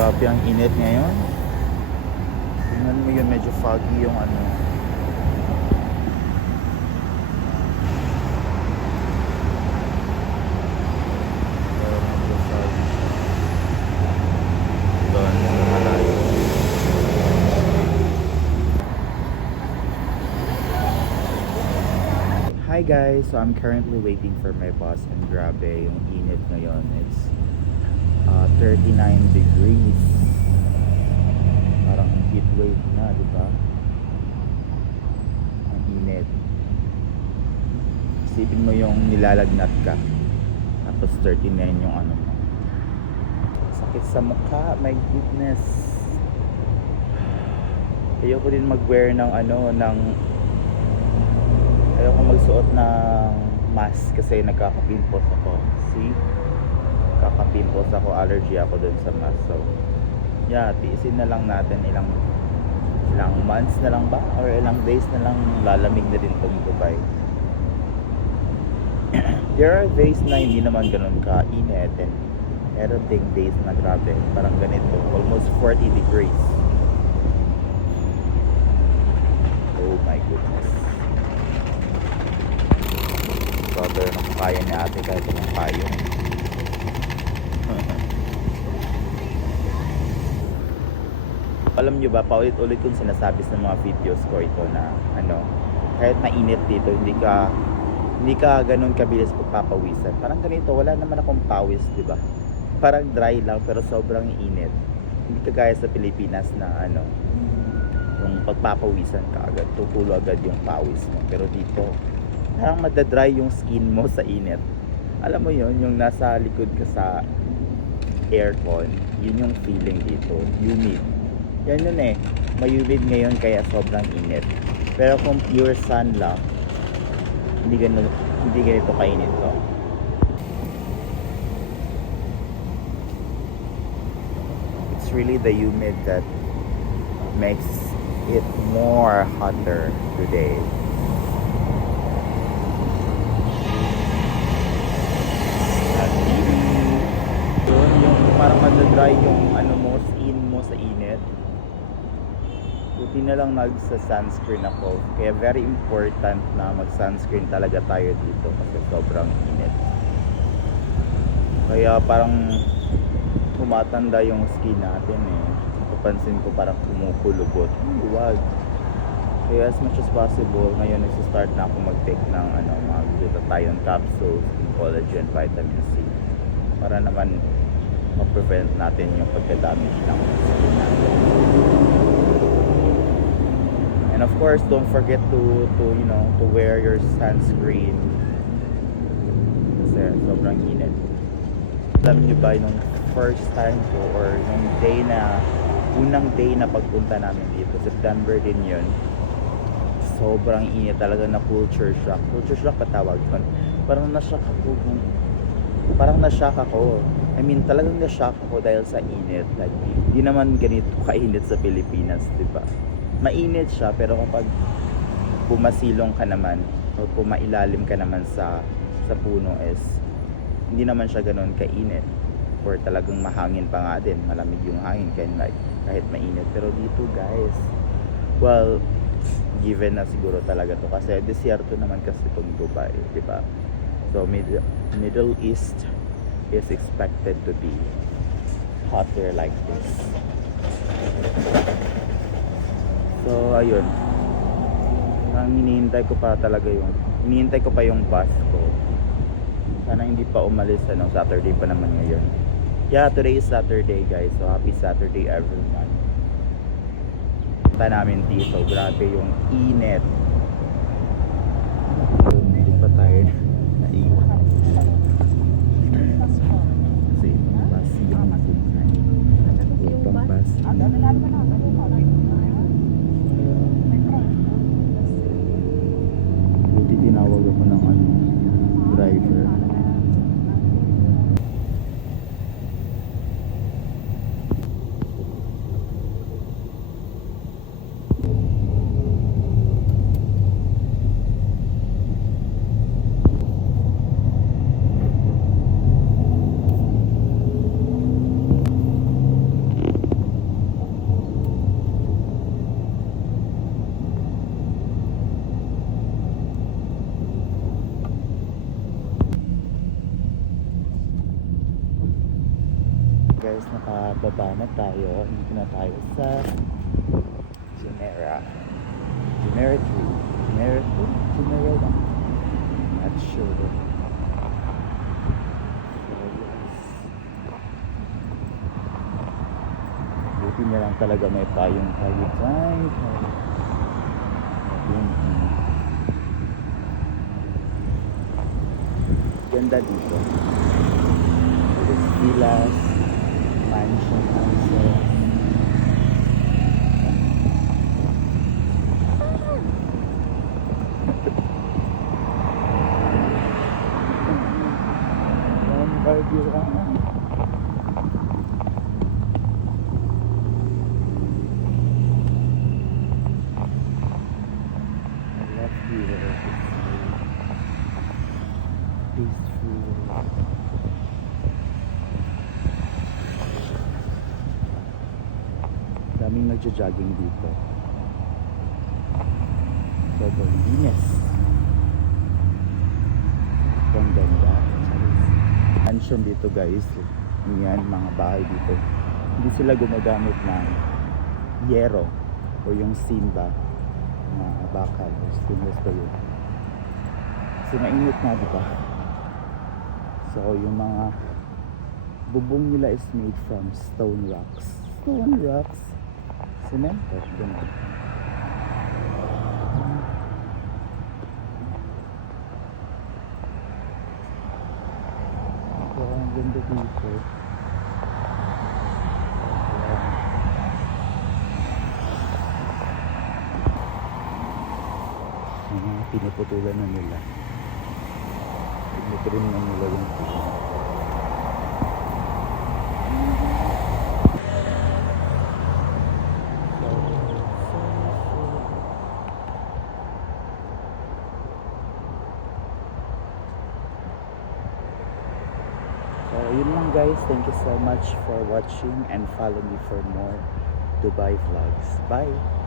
Grabe ang init ngayon. Tingnan mo yun, medyo foggy yung ano. Medyo foggy. Doon, malayo. Hi guys, so I'm currently waiting for my bus and grabe yung init ngayon. It's 39 degrees. Parang heat wave na, di ba? Ang init. Isipin mo yung nilalagnat ka. Tapos 39 yung ano mo. Sakit sa mukha, my goodness. Ayoko din mag-wear ng ayoko magsuot ng mask kasi nagkaka-pimples ako. See? Kaka-pimples ako, allergy ako dun sa mask. So, yeah, tiisin na lang natin ilang months na lang ba? Or ilang days na lang lalamig na din itong Dubai. There are days na hindi naman ganun ka-init and meron ding days na grabe. Parang ganito, almost 40 degrees. Oh my goodness. Brother, nakakaya ni ate kahit anong kayo. Alam nyo ba, paulit-ulit kong sinasabi sa mga videos ko ito na kahit mainit dito, hindi ka ganun kabilis pagpapawisan. Parang ganito, wala naman akong pawis, di ba? Parang dry lang pero sobrang init. Hindi kagaya sa Pilipinas na yung pagpapawisan ka agad, tutulo agad yung pawis mo. Pero dito, parang madadry yung skin mo sa init. Alam mo yun, yung nasa likod ka sa aircon, yun yung feeling dito, humid. Yan yun eh, may-humid ngayon kaya sobrang init. Pero kung pure sun lang, hindi ganito kainit to. It's really the humid that makes it more hotter today. Yun, yung parang madadry yung skin mo sa init. Buti na lang nagsa-sunscreen ako. Kaya very important na mag-sunscreen talaga tayo dito kasi sobrang init. Kaya parang tumatanda yung skin natin eh. Napapansin ko parang kumukulubot. Huwag. Kaya as much as possible, ngayon nagsistart na ako mag-take ng mga glutathione capsules, collagen, vitamin C. Para naman ma-prevent natin yung pagka-damage ng skin natin. And of course, don't forget to wear your sunscreen kasi sobrang init. Alam niyo ba yung first time ko or yung unang day na pagpunta namin dito, September din yun, sobrang init talaga, na culture shock. Culture shock patawag doon. Parang na-shock ako. I mean, talagang na-shock ako dahil sa init. Like, di naman ganito kainit sa Pilipinas, di ba? Mainit siya, pero kapag pumasilong ka naman o pumailalim ka naman sa puno is hindi naman siya ganoon kainit, or talagang mahangin pa nga din, malamig yung hangin kahit mainit. Pero dito guys, well, given na siguro talaga to kasi desierto naman kasi itong Dubai, di ba? So Middle East is expected to be hotter like this. So ayun, ang hinihintay ko pa yung bus ko. Sana hindi pa umalis, Saturday pa naman ngayon. Yeah, today is Saturday guys, so happy Saturday everyone. Punta namin dito, grabe yung init. Hindi pa tayo naiwan kasi bus yung ibang bus. Buti tinawag ako ng driver. guys, nakababa na tayo. Dito na tayo sa Jumeirah. Jumeirah 3. Jumeirah 2? Jumeirah 1. Not sure. So, yes. Buti na lang talaga may payong tayo dyan. Ganda dito. There's villas, mansion houses. Yan, Carburang. I love here. It's peaceful. Daming nagja-jogging dito. Sobrang linis. Ang ganda. Mansion dito guys. Yan, mga bahay dito. Hindi sila gumagamit ng yero o yung simba na bakal o stainless ba yun. Kasi mainit na, diba? So, yung mga bubong nila is made from stone rocks. Stone rocks. Cemento. Ganun. So, ang ganda dito. Pinuputulan na nila. Pinutrin na nila yung So, yun lang guys. Thank you so much for watching and follow me for more Dubai vlogs. Bye!